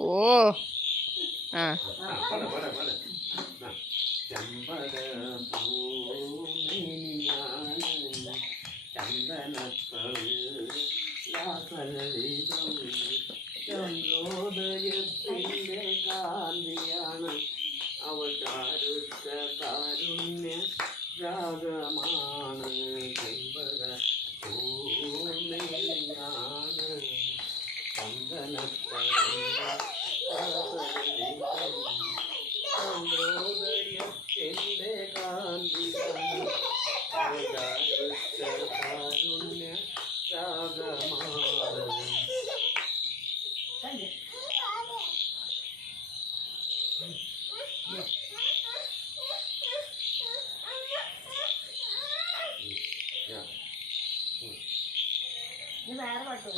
ഓ. ആ. കാന്തിയാണ് അവൾ കാരുണ്യ ചെമ്പക പൂർണയാണ് ചന്ദ്രോദയത്തിന്റെ കാന്തിയാണ് അവൾ ചാരുത്ത കാരുണ്യ രാഗമാണ്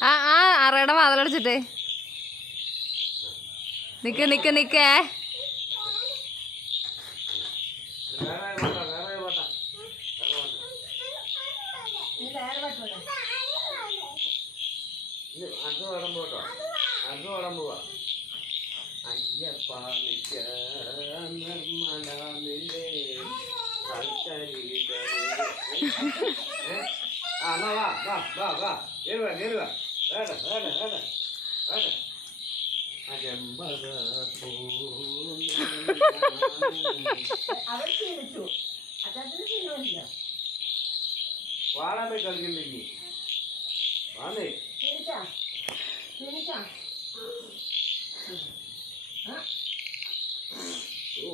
ആ ആ അറയുടെ വാതിലടച്ചിട്ടേ. നിക്ക് നിക്ക് നിക്കേ. അത് വടം പോട്ടോ അത് വടം പോവാ അയ്യപ്പ നിത്യ നിർമ്മല നിന്റെ ആ വാ വാ വാ വാ. കേറുക കേറുക. വേണ്ട വേണ്ട വേണ്ട വേണ്ട. അവർ ക്ഷീണിച്ചു അച്ഛത്തിന് ക്ഷീണമില്ല പോയി കളിക്കുന്നില്ലേ വാന്നേ. ക്ഷീണിച്ചാ ക്ഷീണിച്ചാ ഓ.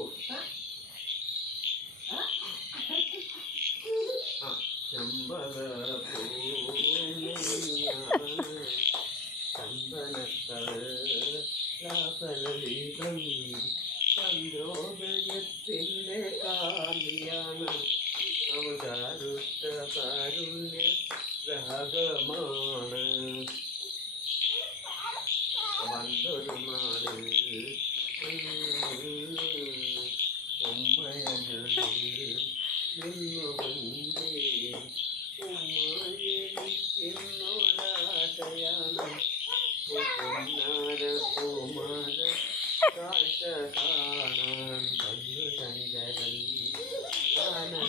ചമ്പക ചന്ദനത്തീതം ചന്ദ്രോദയത്തിന്റെ കാലിയാണ് അവതാരുഷ്ട കാരുണ്യ രാഗമാണ് വന്നൊരു മാട് ഉമ്മയങ്ങളിൽ നിന്നുകൊണ്ടേ ഉമ്മയെന്നൊരാശയാണ് പൊന്നാര ఆనందం